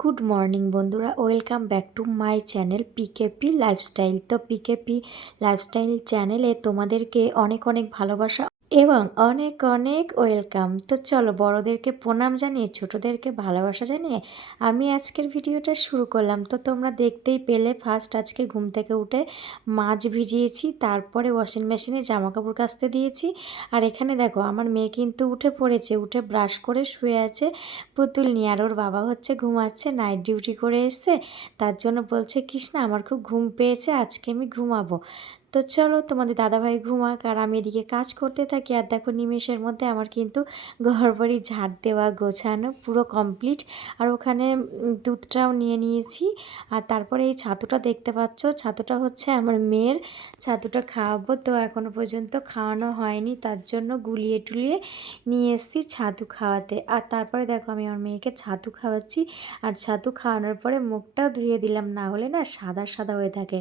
Good morning বন্ধুরা, welcome back to my channel PKP lifestyle. তো PKP lifestyle চ্যানেলে তোমাদেরকে অনেক অনেক ভালোবাসা এবং অনেক অনেক ওয়েলকাম। তো চলো, বড়োদেরকে প্রণাম জানিয়ে ছোটোদেরকে ভালোবাসা জানিয়ে আমি আজকের ভিডিওটা শুরু করলাম। তো তোমরা দেখতেই পেলে, ফার্স্ট আজকে ঘুম থেকে উঠে মাছ ভিজিয়েছি, তারপরে ওয়াশিং মেশিনে জামা কাপড় কাচতে দিয়েছি। আর এখানে দেখো, আমার মেয়ে কিন্তু উঠে পড়েছে, উঠে ব্রাশ করে শুয়ে আছে পুতুল নিয়ে। আর ওর বাবা হচ্ছে ঘুমাচ্ছে, নাইট ডিউটি করে এসছে, তার জন্য বলছে কৃষ্ণা আমার খুব ঘুম পেয়েছে, আজকে আমি ঘুমাবো। তো চলো, তোমাদের দাদাভাই ঘুমাক আর আমি এদিকে কাজ করতে থাকি। আর দেখো, নিমেষের মধ্যে আমার কিন্তু ঘরবাড়ি ঝাড় দেওয়া গোছানো পুরো কমপ্লিট। আর ওখানে দুধটাও নিয়ে নিয়েছি। আর তারপরে এই ছাতুটা দেখতে পাচ্ছ, ছাতুটা হচ্ছে আমার মেয়ের, ছাতুটা খাওয়াবো। তো এখনও পর্যন্ত খাওয়ানো হয়নি, তার জন্য গুলিয়ে টুলিয়ে নিয়ে এসেছি ছাতু খাওয়াতে। আর তারপরে দেখো, আমি আমার মেয়েকে ছাতু খাওয়াচ্ছি। আর ছাতু খাওয়ানোর পরে মুখটাও ধুয়ে দিলাম, না হলে না সাদা সাদা হয়ে থাকে।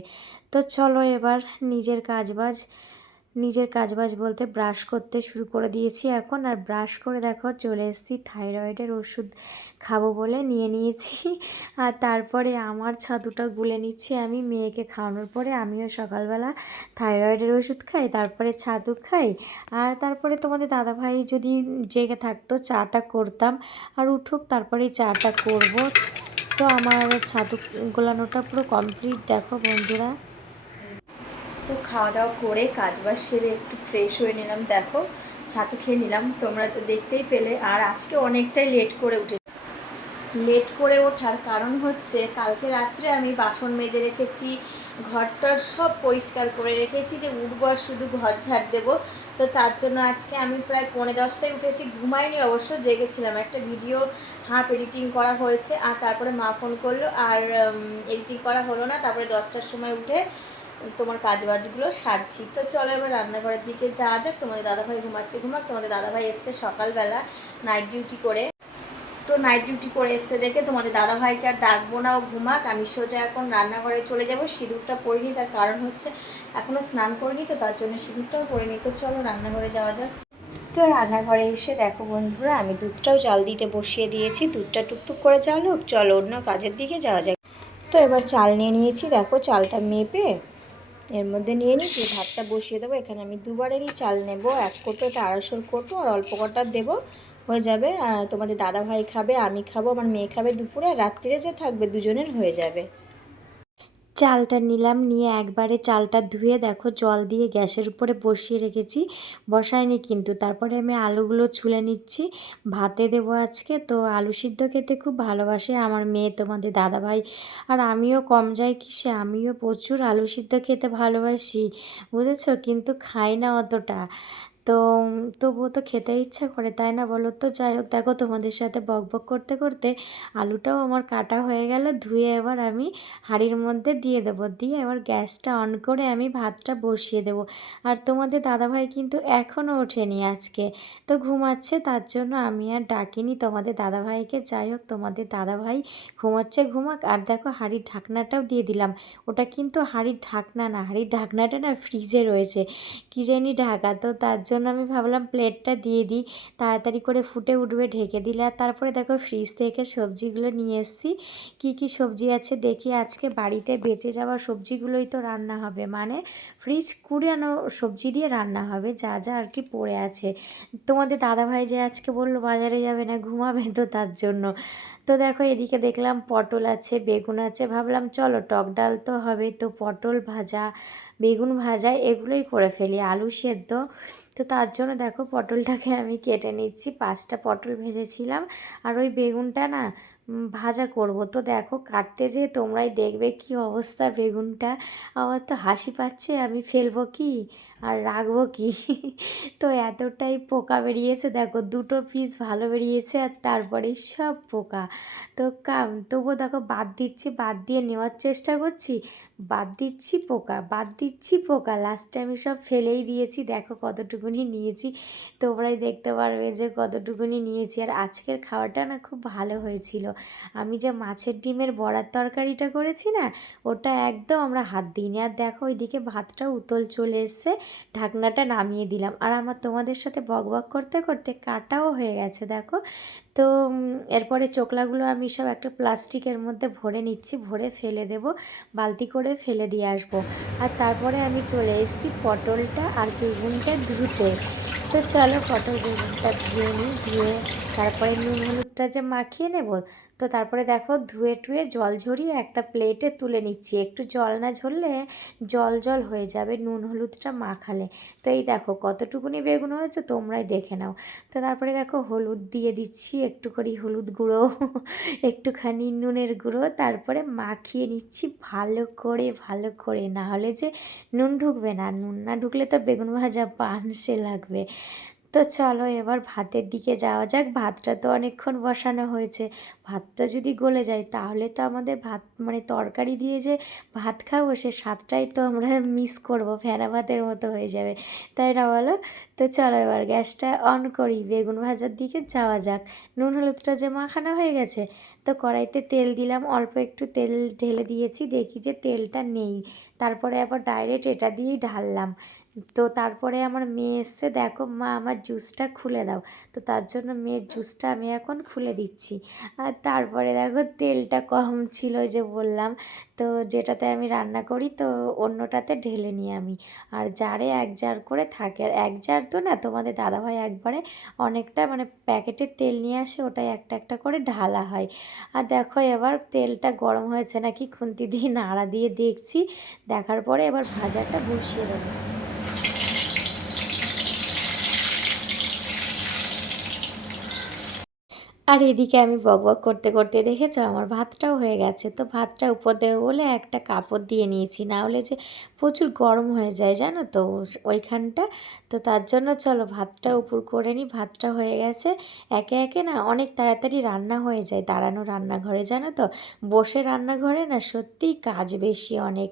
তো চলো এবার নিজের কাজবাজ বলতে ব্রাশ করতে শুরু করে দিয়েছি এখন। আর ব্রাশ করে দেখো চলে এসেছি থাইরয়েডের ওষুধ খাবো বলে নিয়ে নিয়েছি। আর তারপরে আমার ছাতুটা গুলে নিচ্ছি আমি, মেয়েকে খাওয়ানোর পরে আমিও সকালবেলা থাইরয়েডের ওষুধ খাই, তারপরে ছাতু খাই। আর তারপরে তোমাদের দাদাভাই যদি জেগে থাকতো চাটা করতাম, আর উঠুক তারপরে চাটা করব। তো আমার ছাতু গোলানোটা পুরো কমপ্লিট দেখো বন্ধুরা। তো খাওয়া দাওয়া করে কাজবাজ সেরে একটু ফ্রেশ হয়ে নিলাম, দেখো ছাতু খেয়ে নিলাম, তোমরা তো দেখতেই পেলে। আর আজকে অনেকটাই লেট করে ওঠার কারণ হচ্ছে, কালকে রাত্রে আমি বাসন মেজে রেখেছি, ঘরটার সব পরিষ্কার করে রেখেছি, যে উঠবো আর শুধু ঘর ঝাড় দেবো। তো তার জন্য আজকে আমি প্রায় 9:45টায় উঠেছি, ঘুমাইনি অবশ্য, জেগেছিলাম। একটা ভিডিও হাফ এডিটিং করা হয়েছে, আর তারপরে মা ফোন করলো, আর এডিটিং করা হলো না। তারপরে 10টার সময় উঠে তোমার কাজবাজগুলো সারছি। তো চলো এবার রান্নাঘরের দিকে যাওয়া যাক। তোমাদের দাদাভাই ঘুমাক, তোমাদের দাদাভাই এসছে সকালবেলা নাইট ডিউটি করে। তো নাইট ডিউটি করে এসছে দেখে তোমাদের দাদাভাইকে আর ডাকবো না, ও ঘুমাক। আমি সোজা এখন রান্নাঘরে চলে যাব। সিঁদুরটা পরিনি, তার কারণ হচ্ছে এখনও স্নান করিনি, তো তার জন্য সিঁদুরটাও পরিনি। তো চলো রান্নাঘরে যাওয়া যাক। তো রান্নাঘরে এসে দেখো বন্ধুরা, আমি দুধটাও জাল দিতে বসিয়ে দিয়েছি। দুধটা টুকটুক করে জাল হোক, চলো অন্য কাজের দিকে যাওয়া যাক। তো এবার চাল নিয়ে নিয়েছি, দেখো চালটা মেপে এর মধ্যে নিয়ে নিচ্ছি, ভাতটা বসিয়ে দেবো। এখানে আমি দুবারেরই চাল নেব, 1 কোটো, এটা 250 কোটো, আর অল্প কটা দেবো, হয়ে যাবে। তোমাদের দাদাভাই খাবে, আমি খাবো, আমার মেয়ে খাবে দুপুরে, আর রাত্রিরে যে থাকবে দুজনের হয়ে যাবে। চালটা নিলাম, নিয়ে একবারে চালটা ধুয়ে দেখো জল দিয়ে গ্যাসের উপরে বসিয়ে রেখেছি, বসাইনি কিন্তু। তারপরে আমি আলুগুলো ছুলে নিচ্ছি, ভাতে দেবো আজকে। তো আলু সিদ্ধ খেতে খুব ভালোবাসে আমার মেয়ে, তোমাদের দাদাভাই। আর আমিও কম যাই কিসে, আমিও প্রচুর আলু সিদ্ধ খেতে ভালোবাসি, বুঝেছো, কিন্তু খাই না অতটা। তো তবুও তো খেতে ইচ্ছা করে, তাই না বলো? তো যাই হোক, দেখো তোমাদের সাথে বক বক করতে করতে আলুটাও আমার কাটা হয়ে গেল। ধুয়ে এবার আমি হাঁড়ির মধ্যে দিয়ে দেবো, দিয়ে এবার গ্যাসটা অন করে আমি ভাতটা বসিয়ে দেবো। আর তোমাদের দাদাভাই কিন্তু এখনও ওঠেনি আজকে, তো ঘুমাচ্ছে, তার জন্য আমি আর ডাকিনি তোমাদের দাদাভাইকে। যাই হোক, তোমাদের দাদাভাই ঘুমাচ্ছে, ঘুমাক। আর দেখো হাঁড়ির ঢাকনাটাও দিয়ে দিলাম। ওটা কিন্তু হাঁড়ির ঢাকনা না, হাঁড়ির ঢাকনাটা না ফ্রিজে রয়েছে, কী জানি ঢাকা। তো তার জন্য আমি ভাবলাম প্লেটটা দিয়ে দিই, তাড়াতাড়ি করে ফুটে উঠবে, ঢেকে দিলে। আর তারপরে দেখো ফ্রিজ থেকে সবজিগুলো নিয়ে এসেছি। কী কী সবজি আছে দেখি, আজকে বাড়িতে বেঁচে যাওয়া সবজিগুলোই তো রান্না হবে, মানে ফ্রিজ কুড়ানো সবজি দিয়ে রান্না হবে, যা যা আর কি পড়ে আছে। তোমাদের দাদাভাই যে আজকে বললো বাজারে যাবে না, ঘুমাবে, তো তার জন্য। তো দেখো এদিকে দেখলাম পটল আছে, বেগুন আছে, ভাবলাম চলো টক ডাল তো হবে, তো পটল ভাজা, বেগুন ভাজা এগুলোই করে ফেলি, আলু সেদ্ধ। তো তার জন্য দেখো পটলটাকে আমি কেটে নিচ্ছি, 5টা পটল ভেজেছিলাম। আর ওই বেগুনটা না ভাজা করব। তো দেখো কাটতে যেয়ে তোমরাই দেখবে কি অবস্থা বেগুনটা, আমার তো হাসি পাচ্ছে, আমি ফেলবো কি আর রাখবো কি। তো এতটাই পোকা বেরিয়েছে, দেখো 2টো পিস ভালো বেরিয়েছে, আর তারপরে সব পোকা। তো তবুও দেখো বাদ দিচ্ছি, বাদ দিয়ে নেওয়ার চেষ্টা করছি, বাদ দিচ্ছি পোকা, বাদ দিচ্ছি পোকা, লাস্টে আমি সব ফেলেই দিয়েছি। দেখো কতটুকুনি নিয়েছি, তোমরাই দেখতে পারবে যে কতটুকুনি নিয়েছি। আর আজকের খাওয়াটা না খুব ভালো হয়েছিল। আমি যে মাছের ডিমের বড়ার তরকারিটা করেছি না, ওটা একদম আমরা হাত দিইনি। আর দেখো ওইদিকে ভাতটা উতল চলে এসছে, ঢাকনাটা নামিয়ে দিলাম। আর আমার তোমাদের সাথে বকবক করতে করতে কাটাও হয়ে গেছে দেখো। তো এরপরে চোকলাগুলো আমি সব একটা প্লাস্টিকের মধ্যে ভরে নিচ্ছি, ভরে ফেলে দেব, বালতি করে ফেলে দিয়ে আসবো। আর তারপরে আমি চলে এসেছি পটলটা আর বেগুনটা ধুতে। তো চলো পটল বেগুনটা ধুয়ে নিই, ধুয়ে তারপরে নুন হলুদটা যে মাখিয়ে নেব। তো তারপরে দেখো ধুয়ে টুয়ে জল ঝরিয়ে একটা প্লেটে তুলে নিচ্ছি। একটু জল না ঝরলে জল জল হয়ে যাবে নুন হলুদটা মাখালে। তো এই দেখো কতটুকুনি বেগুন হয়েছে তোমরাই দেখে নাও। তো তারপরে দেখো হলুদ দিয়ে দিচ্ছি, একটু করে হলুদ গুঁড়ো একটুখানি নুনের গুঁড়ো, তারপরে মাখিয়ে নিচ্ছি ভালো করে ভালো করে, না হলে যে নুন ঢুকবে না, নুন না ঢুকলে তো বেগুন ভাজা পানসে লাগবে। তো চলো এবার ভাতের দিকে যাওয়া যাক। ভাতটা তো অনেকক্ষণ বসানো হয়েছে, ভাতটা যদি গলে যায় তাহলে তো আমাদের ভাত মানে তরকারি দিয়ে যে ভাত খাবো সে স্বাদটাই তো আমরা মিস করবো, ফেনা ভাতের মতো হয়ে যাবে, তাই না বলো? তো চলো এবার গ্যাসটা অন করি, বেগুন ভাজার দিকে যাওয়া যাক। নুন হলুদটা যে মাখানো হয়ে গেছে, তো কড়াইতে তেল দিলাম, অল্প একটু তেল ঢেলে দিয়েছি, দেখি যে তেলটা নেই, তারপরে আবার ডাইরেক্ট এটা দিয়েই ঢাললাম। তো তারপরে আমার মেয়ে এসছে, দেখো মা আমার জুসটা খুলে দাও। তো তার জন্য মেয়ের জুসটা আমি এখন খুলে দিচ্ছি। আর তারপরে দেখো তেলটা কম ছিল যে বললাম, তো যেটাতে আমি রান্না করি তো অন্যটাতে ঢেলে নিই আমি। আর জারে এক জার করে থাকে, আর এক জার তো না, তোমাদের দাদাভাই একবারে অনেকটা মানে প্যাকেটের তেল নিয়ে আসে, ওটাই একটা একটা করে ঢালা হয়। আর দেখো এবার তেলটা গরম হয়েছে নাকি খুন্তি দিয়ে নাড়া দিয়ে দেখছি, দেখার পরে এবার ভাজাটা বসিয়ে দেবো। আর এদিকে আমি বকবক করতে করতে দেখেছো আমার ভাতটাও হয়ে গেছে। তো ভাতটা উপর দেবো বলে একটা কাপড় দিয়ে নিয়েছি, না হলে যে প্রচুর গরম হয়ে যায় জানো তো ওইখানটা। তো তার জন্য চলো ভাতটা উপর করে নিই। ভাতটা হয়ে গেছে। একে একে না অনেক তাড়াতাড়ি রান্না হয়ে যায় দাঁড়ানো রান্নাঘরে, জানো তো বসে রান্নাঘরে না সত্যিই কাজ বেশি অনেক।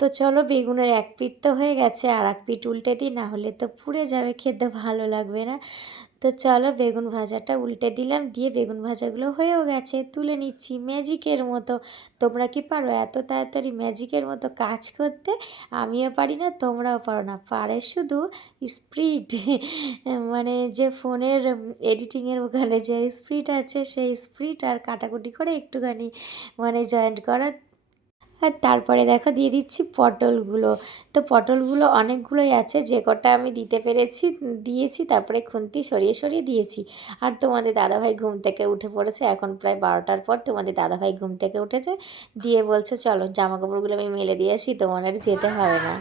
তো চলো বেগুনের এক পিঠ তো হয়ে গেছে, আর এক পিঠ উল্টে দিই, না হলে তো পুড়ে যাবে, খেতে ভালো লাগবে না। তো চলো বেগুন ভাজাটা উল্টে দিলাম, দিয়ে বেগুন ভাজাগুলো হয়েও গেছে, তুলে নিচ্ছি ম্যাজিকের মতো। তোমরা কি পারো এত তাড়াতাড়ি ম্যাজিকের মতো কাজ করতে? আমিও পারি না, তোমরাও পারো না, পারে শুধু স্পিড মানে যে ফোনের এডিটিংয়ের ওখানে যে স্পিড আছে সেই স্পিড আর কাটাকুটি করে একটুখানি মানে জয়েন্ট করা। আর তারপরে দেখো দিয়ে দিচ্ছি পটলগুলো। তো পটলগুলো অনেকগুলোই আছে, যে কটা আমি দিতে পেরেছি দিয়েছি, তারপরে খুন্তি সরিয়ে সরিয়ে দিয়েছি। আর তোমাদের দাদাভাই ঘুম থেকে উঠে পড়েছে, এখন প্রায় 12টার পর তোমাদের দাদাভাই ঘুম থেকে উঠেছে, দিয়ে বলছে চলো জামা কাপড়গুলো আমি মেলে দিয়ে আসি, তোমার আর যেতে হবে না।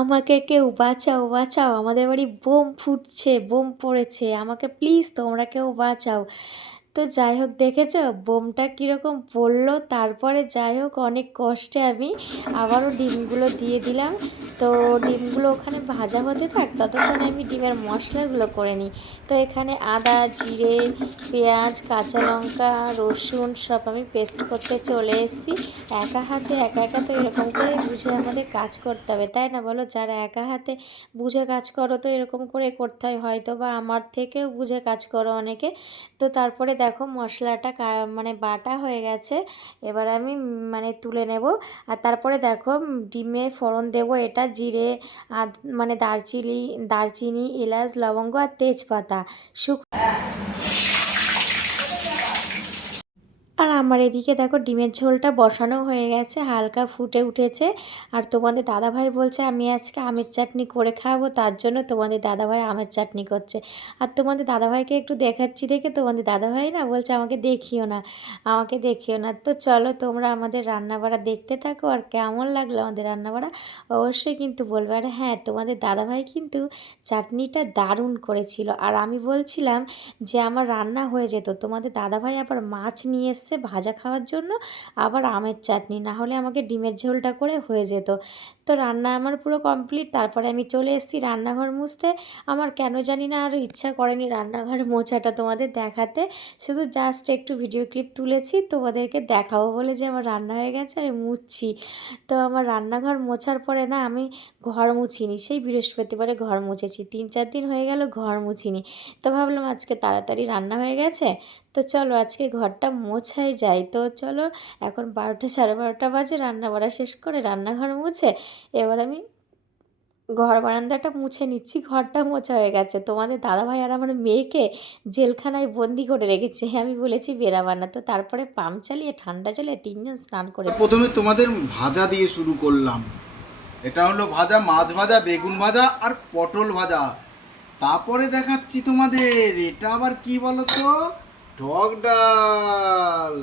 আমাকে কেউ বাঁচাও বাঁচাও, আমাদের বাড়ি বোম ফুটছে, বোম পড়েছে, আমাকে প্লিজ তোমরা কেউ বাঁচাও। তো যাই হোক দেখেছো বোমটা কীরকম পড়লো, তারপরে যাই হোক অনেক কষ্টে আমি আবারও ডিমগুলো দিয়ে দিলাম। তো ডিমগুলো ওখানে ভাজা হতে থাক, ততক্ষণে আমি ডিমের মশলাগুলো করে নিই। তো এখানে আদা জিরে পেঁয়াজ কাঁচা লঙ্কা রসুন সব আমি পেস্ট করতে চলে এসেছি। একা হাতে একা একা তো এরকম করে বুঝে আমাদের কাজ করতে হবে, তাই না বলো? যারা একা হাতে বুঝে কাজ করো তো এরকম করে করতে হয়, হয়তো বা আমার থেকেও বুঝে কাজ করো অনেকে। তো তারপরে দেখো মশলাটা মানে বাটা হয়ে গেছে, এবার আমি মানে তুলে নেব। আর তারপরে দেখো ডিমে ফোড়ন দেব, এটা জিরে মানে দারচিনি এলাচ লবঙ্গ আর তেজপাতা আর আমার এদিকে দেখো ডিমের ঝোলটা বসানো হয়ে গেছে, হালকা ফুটে উঠেছে। আর তোমাদের দাদাভাই বলছে আমি আজকে আমের চাটনি করে খাবো, তার জন্য তোমাদের দাদাভাই আমের চাটনি করছে। আর তোমাদের দাদাভাইকে একটু দেখাচ্ছি দেখে তোমাদের দাদাভাই না বলছে আমাকে দেখিও না, আমাকে দেখিও না। তো চলো তোমরা আমাদের রান্নাবাড়া দেখতে থাকো, আর কেমন লাগলো আমাদের রান্নাবাড়া অবশ্যই কিন্তু বলবে। আর হ্যাঁ তোমাদের দাদাভাই কিন্তু চাটনিটা দারুণ করেছিল। আর আমি বলছিলাম যে আমার রান্না হয়ে যেত, তোমাদের দাদাভাই আবার মাছ নিয়ে এসছে ভাজা খাওয়ার জন্য, আবার আমের চাটনি, না হলে আমাকে ডিমের ঝোলটা করে হয়ে যেত। তো রান্না আমার পুরো কমপ্লিট। তারপরে আমি চলে এসেছি রান্নাঘর মুছতে। আমার কেন জানি না আর ইচ্ছা করেনি রান্নাঘর মোছাটা তোমাদের দেখাতে, শুধু জাস্ট একটু ভিডিও ক্লিপ তুলেছি তোমাদেরকে দেখাবো বলে যে আমার রান্না হয়ে গেছে, আমি মুছছি। তো আমার রান্নাঘর মোছার পরে না আমি ঘর মুছিনি, সেই বৃহস্পতিবারে ঘর মুছেছি, 3-4 দিন হয়ে গেল ঘর মুছিনি। তো ভাবলাম আজকে তাড়াতাড়ি রান্না হয়ে গেছে, তো চলো আজকে ঘরটা মোছাই যায়। তো চলো, এখন 12টা 12:30 বাজে, রান্না বাড়া শেষ করে রান্নাঘর মুছে এবার আমি ঘর বারান্দাটা মুছে নিচ্ছি। ঘরটা মোছা হয়ে গেছে। তোমাদের দাদাভাই আর আমার মেয়েকে জেলখানায় বন্দি করে রেখেছে, আমি বলেছি বেরাবার না। তো তারপরে পাম্প চালিয়ে ঠান্ডা জলে 3জন স্নান করেছি। প্রথমে তোমাদের ভাজা দিয়ে শুরু করলাম। এটা হলো ভাজা, মাছ ভাজা, বেগুন ভাজা আর পটল ভাজা। তারপরে দেখাচ্ছি তোমাদের এটা আবার কি বলো তো, টক ডাল।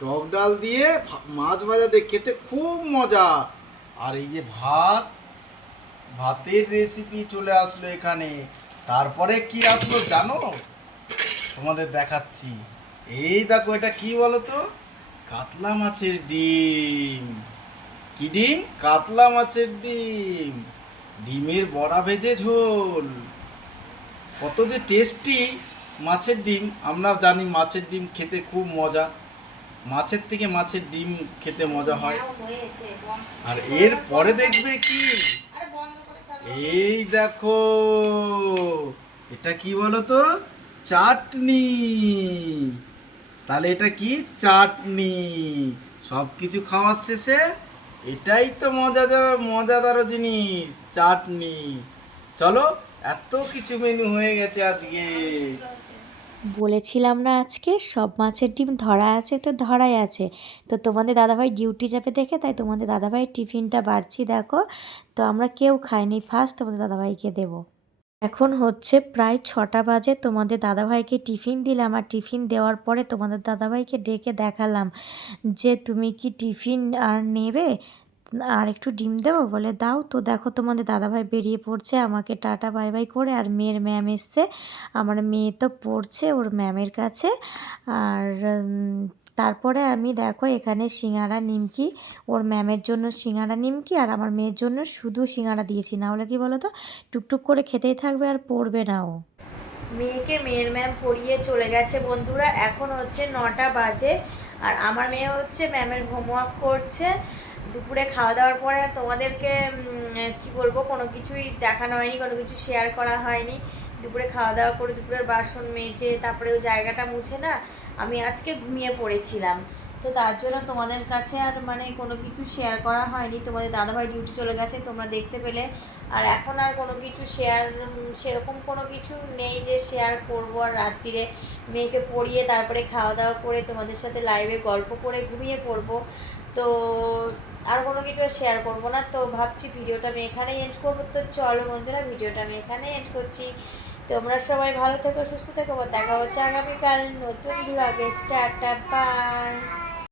টক ডাল দিয়ে মাছ ভাজা দিয়ে খেতে খুব মজা। আর এই যে ভাত, ভাতের রেসিপি চলে আসলো এখানে। তারপরে কি আসলো জানো, তোমাদের দেখাচ্ছি। এই দেখো, এটা কি বলো তো, কাতলা মাছের ডিম। কি ডিম? কাতলা মাছের ডিম। ডিমের বড়া ভেজে ঝোল। কত যে টেস্টি মাছের ডিম। আমরা জানি মাছের ডিম খেতে খুব মজা, মাছের থেকে মাছের ডিম খেতে মজা হয়। আর এর পরে দেখবে কি, এই দেখো, এটা কি বলো তো, চাটনি। তাহলে এটা কি? চাটনি। সব কিছু খাওয়ার শেষে এটাই তো মজাদার জিনিস, চাটনি। চলো, এত কিছু মেনু হয়ে গেছে আজকে। বলেছিলাম না আজকে সব মাছের ডিম ধরা আছে, তো ধরাই আছে। তো তোমাদের দাদাভাই ডিউটি যাবে দেখে, তাই তোমাদের দাদাভাই টিফিনটা বাড়ছি দেখো। তো আমরা কেউ খাইনি, ফার্স্ট তোমাদের দাদাভাইকে দেবো। এখন হচ্ছে প্রায় 6টা বাজে, তোমাদের দাদাভাইকে টিফিন দিলাম। আর টিফিন দেওয়ার পরে তোমাদের দাদাভাইকে ডেকে দেখালাম যে তুমি কি টিফিন আর নেবে, আর একটু ডিম দেবো? বলে দাও। তো দেখো তোমাদের দাদাভাই বেরিয়ে পড়ছে আমাকে টাটা বাই বাই করে। আর মেয়ের ম্যাম এসছে, আমার মেয়ে তো পড়ছে ওর ম্যামের কাছে। আর তারপরে আমি দেখো এখানে সিঙ্গারা নিমকি, ওর ম্যামের জন্য সিঙ্গারা নিমকি আর আমার মেয়ের জন্য শুধু সিঙ্গারা দিয়েছি, না হলে কি বলো তো টুকটুক করে খেতেই থাকবে আর পড়বে না ও। মেয়েকে মেয়ের ম্যাম পড়িয়ে চলে গেছে বন্ধুরা, এখন হচ্ছে 9টা বাজে। আর আমার মেয়ে হচ্ছে ম্যামের হোমওয়ার্ক করছে। দুপুরে খাওয়া দাওয়ার পরে আর তোমাদেরকে কি বলবো, কোনো কিছুই দেখানো হয়নি, কোনো কিছু শেয়ার করা হয়নি। দুপুরে খাওয়া দাওয়া করে দুপুরের বাসন মেজে তারপরে ওই জায়গাটা মুছে না আমি আজকে ঘুমিয়ে পড়েছিলাম। তো তার জন্য তোমাদের কাছে আর মানে কোনো কিছু শেয়ার করা হয়নি। তোমাদের দাদাভাই ডিউটি চলে গেছে, তোমরা দেখতে পেলে। আর এখন আর কোনো কিছু শেয়ার, সেরকম কোনো কিছু নেই যে শেয়ার করবো। আর রাত্রিরে মেয়েকে পড়িয়ে তারপরে খাওয়া দাওয়া করে তোমাদের সাথে লাইভে গল্প করে ঘুমিয়ে পড়বো। তো আর কোনো কিছু আর শেয়ার করবো না। তো ভাবছি ভিডিওটা আমি এখানেই এন্ড করবো। তো চলো বন্ধুরা, ভিডিওটা আমি এখানেই এন্ড করছি। তোমরা সবাই ভালো থেকো, সুস্থ থেকো। দেখা হচ্ছে আগামীকাল নতুন ব্লগে। Tata, by.